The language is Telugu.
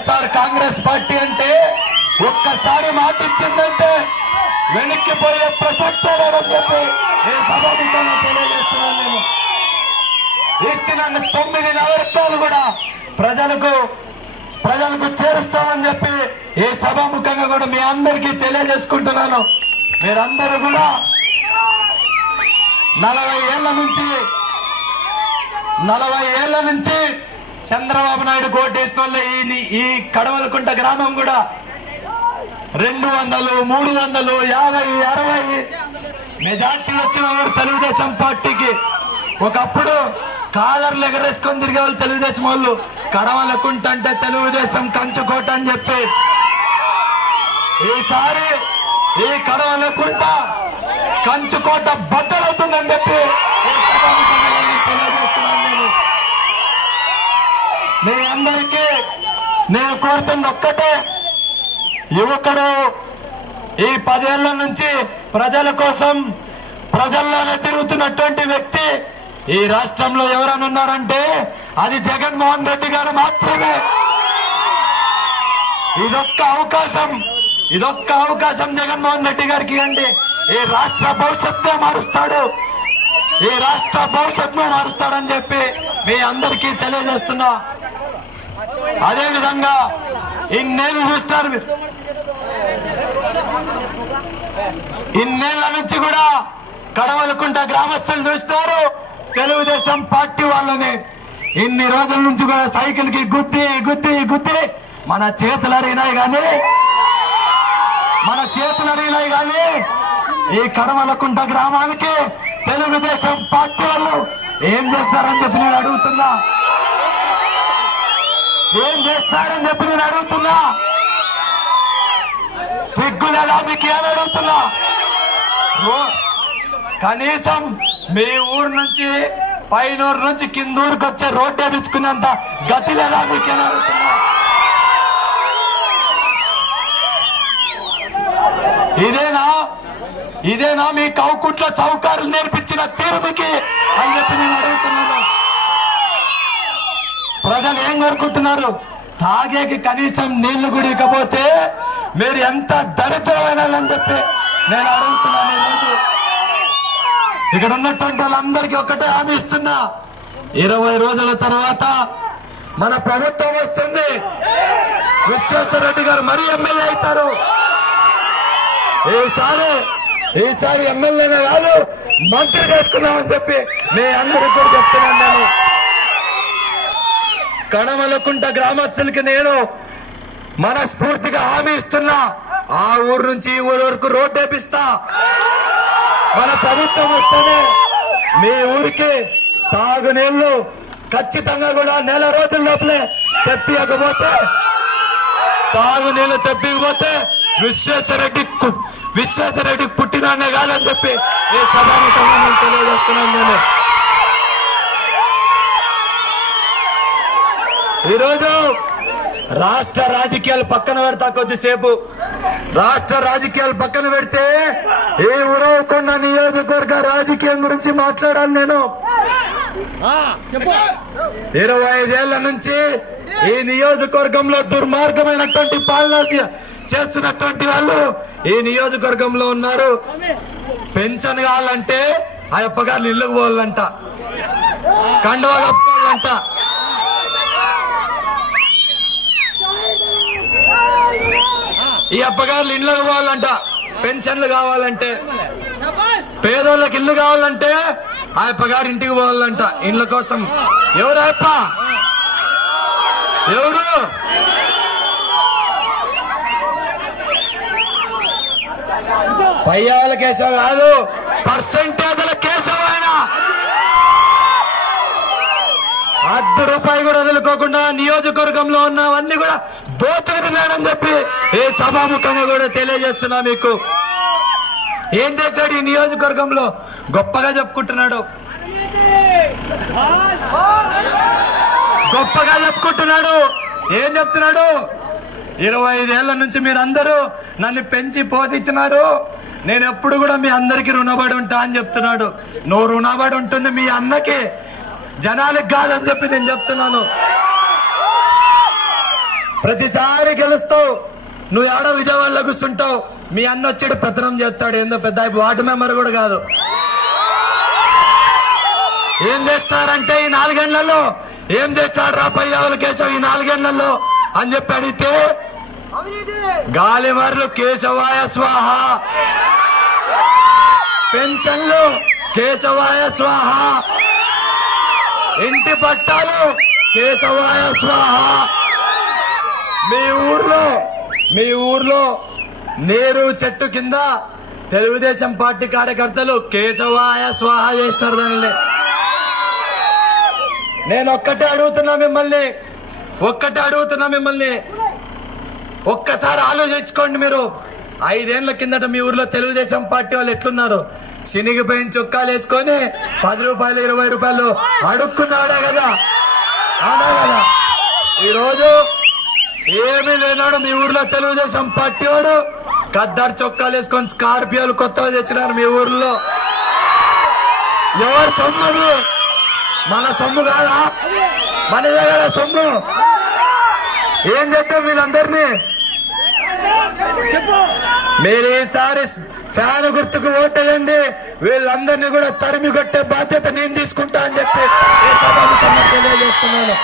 వైఎస్ఆర్ కాంగ్రెస్ పార్టీ అంటే ఒక్కసారి మాటిచ్చిందంటే వెనక్కిపోయే ప్రసక్తే లేదని చెప్పి ఈ సభాముఖంగా తెలియజేస్తున్నాను నేను. ఇచ్చిన తొమ్మిది నవరత్నాలు కూడా ప్రజలకు ప్రజలకు చేరుస్తామని చెప్పి ఈ సభాముఖంగా కూడా మీ అందరికీ తెలియజేసుకుంటున్నాను. మీరందరూ కూడా నలభై ఏళ్ళ నుంచి నలభై ఏళ్ళ నుంచి చంద్రబాబు నాయుడు కోటేసిన వాళ్ళ ఈ ఈ కడవలకుంట గ్రామం కూడా రెండు వందలు మూడు వందలు యాభై అరవై మెజార్టీ వచ్చిన తెలుగుదేశం పార్టీకి. ఒకప్పుడు కాలర్లు ఎగరేసుకొని తిరిగే వాళ్ళు తెలుగుదేశం వాళ్ళు. కడవలకుంట అంటే తెలుగుదేశం కంచుకోట అని చెప్పి. ఈసారి ఈ కడవలకుంట కంచుకోట బద్దలవుతుందని చెప్పి ఈ సభాముఖంగా నేను తెలియజేస్తున్నాను నేను మీ అందరికీ నేను కోరుతున్న ఒక్కటే యువకుడు ఈ పదేళ్ళ నుంచి ప్రజల కోసం ప్రజల్లోనే తిరుగుతున్నటువంటి వ్యక్తి ఈ రాష్ట్రంలో ఎవరైనా ఉన్నారంటే అది జగన్మోహన్ రెడ్డి గారు మాత్రమే. ఇదొక్క అవకాశం ఇదొక్క అవకాశం జగన్మోహన్ రెడ్డి గారికి అండి. ఈ రాష్ట్ర భవిష్యత్తే మారుస్తాడు. ఈ రాష్ట్ర భవిష్యత్తును మారుస్తాడని చెప్పి మీ అందరికీ తెలియజేస్తున్నా. అదే విధంగా ఇన్నేళ్ళు చూస్తారు మీరు. ఇన్నేళ్ళ నుంచి కూడా కడవలకుంట గ్రామస్తులు చూస్తారు తెలుగుదేశం పార్టీ వాళ్ళని ఇన్ని రోజుల నుంచి కూడా సైకిల్కి గుద్ది గుద్ది గుద్ది మన చేతులు అరిగినాయి కానీ మన చేతులు అరిగినాయి కానీ ఈ కడవలకుంట గ్రామానికి తెలుగుదేశం పార్టీ వాళ్ళు ఏం చేస్తారని చెప్పి నేను అడుగుతున్నా ఏం చేస్తారని చెప్పి నేను అడుగుతున్నా. సిగ్గులేదా మీకు ఏమి అడుగుతున్నా? కనీసం మీ ఊరు నుంచి పైనూరు నుంచి కిందూరుకు వచ్చే రోడ్డు వేపించుకునేంత గతి లేదా మీకు ఏమి అడుగుతున్నా? ఇదేనా? ఇదేనా మీ కౌకుట్ల చౌకారులు నేర్పించిన తీరుమికి అని చెప్పి నేను అడుగుతున్నాను కోరుకుంటున్నారు తాగేకి కనీసం నీళ్ళు కూడా ఇకపోతే మీరు ఎంత దరిద్రమైన అని చెప్పి నేను అడుగుతున్నాను ఈరోజు. ఇక్కడ ఉన్నటువంటి వాళ్ళందరికీ ఒక్కటే హామీ ఇస్తున్నా. ఇరవై రోజుల తర్వాత మన ప్రభుత్వం వస్తుంది. విశ్వేశ్వర రెడ్డి గారు మరీ ఎమ్మెల్యే అవుతారు. ఈసారి ఈసారి ఎమ్మెల్యేనే కాదు మంత్రి చేసుకుందామని చెప్పి మీ అందరికీ కూడా చెప్తున్నాను నేను. కడమలకుంట గ్రామస్తులకి నేను మనస్ఫూర్తిగా హామీ ఇస్తున్నా. ఆ ఊరు నుంచి ఈ ఊరు వరకు రోడ్డు వేపిస్తా. మన ప్రభుత్వం వస్తేనే మీ ఊరికి తాగునీళ్ళు ఖచ్చితంగా కూడా నెల రోజుల లోపలే తెప్పియకపోతే తాగునీళ్ళు తెప్పికపోతే విశ్వేశ్వరరెడ్డి కు- విశ్వేశ్వరరెడ్డి పుట్టినానే కాదని చెప్పి ఈ సభాముఖంగా నేను తెలియజేస్తున్నాను. నేను ఈరోజు రాష్ట్ర రాజకీయాలు పక్కన పెడతా కొద్దిసేపు. రాష్ట్ర రాజకీయాలు పక్కన పెడితే ఈ ఉరవకొండ నియోజకవర్గ రాజకీయం గురించి మాట్లాడాలి నేను. ఇరవై ఐదేళ్ళ నుంచి ఈ నియోజకవర్గంలో దుర్మార్గమైనటువంటి పాలన చేస్తున్నటువంటి వాళ్ళు ఈ నియోజకవర్గంలో ఉన్నారు. పెన్షన్ కావాలంటే ఆ అప్పగారు ఇల్లుకు పోవాలంట. కండువా కప్పుకోవాలంట. ఈ అప్పగారులు ఇండ్లు కావాలంట పెన్షన్లు కావాలంటే. పేదోళ్ళకి ఇల్లు కావాలంటే ఆ అప్పగారు ఇంటికి పోవాలంట. ఇండ్ల కోసం. ఎవరు అప్ప? ఎవరు? పయ్యాల కేశవ కాదు. పర్సంటేజ్ల అర్ధ రూపాయి కూడా వదులుకోకుండా నియోజకవర్గంలో ఉన్నవన్నీ కూడా దోచుకుతున్నాడని చెప్పి ఏ సభాముఖంగా కూడా తెలియజేస్తున్నా మీకు. ఏం చేశాడు ఈ నియోజకవర్గంలో? గొప్పగా చెప్పుకుంటున్నాడు. గొప్పగా చెప్పుకుంటున్నాడు. ఏం చెప్తున్నాడు? ఇరవై ఐదేళ్ళ నుంచి మీరందరూ నన్ను పెంచి పోషించినారు. నేను ఎప్పుడు కూడా మీ అందరికీ రుణపడి ఉంటా అని చెప్తున్నాడు. నువ్వు రుణపడి ఉంటుంది మీ అన్నకి. జనాలకు కాదని చెప్పి నేను చెప్తున్నాను. ప్రతిసారి గెలుస్తావు. నువ్వు ఆడ విజయవాడలో కూర్చుంటావు? మీ అన్న వచ్చాడు పెత్తనం చేస్తాడు. ఏందో పెద్ద వార్డు మెంబర్ కూడా కాదు. ఏం చేస్తారంటే ఈ నాలుగేళ్ళలో? ఏం చేస్తాడు రా పయ్యావుల కేశవ్ ఈ నాలుగేళ్ళలో? అని చెప్పి అడిగితే గాలిమర్లు కేశవాయ స్వాహ. పెన్షన్లు కేశవాయ స్వాహ. ఇంటి పట్టాలు కేశవాయ స్వాహ. మీ ఊర్లో మీ ఊర్లో నేరు చెట్టు కింద తెలుగుదేశం పార్టీ కార్యకర్తలు కేశవాయ స్వాహ చేస్తారు దానిలే నేను ఒక్కటే అడుగుతున్నా మిమ్మల్ని ఒక్కటే అడుగుతున్నా మిమ్మల్ని. ఒక్కసారి ఆలోచించుకోండి మీరు. ఐదేళ్ళ కిందట మీ ఊర్లో తెలుగుదేశం పార్టీ వాళ్ళు ఎట్లున్నారు? శనిగిపోయిన చొక్కాలు వేసుకొని పది రూపాయలు ఇరవై రూపాయలు అడుక్కున్నాడా కదా? అవునా కదా. ఈరోజు ఏమీ లేనాడు మీ ఊర్లో తెలుగుదేశం పార్టీ వాడు. గద్దార్ చొక్కాలు వేసుకొని స్కార్పియోలు కొత్తగా తెచ్చినారు మీ ఊర్లో. ఎవరు సొమ్ము? మన సొమ్ము కాదా? మనదే కదా సొమ్ము. ఏం చెప్తాం వీళ్ళందరినీ? మీరు ఈసారి ఫ్యాన్ గుర్తుకు ఓటేయండి. వీళ్ళందరినీ కూడా తరిమి కొట్టే బాధ్యత నేను తీసుకుంటా అని చెప్పి ఈ తెలియజేస్తున్నాను.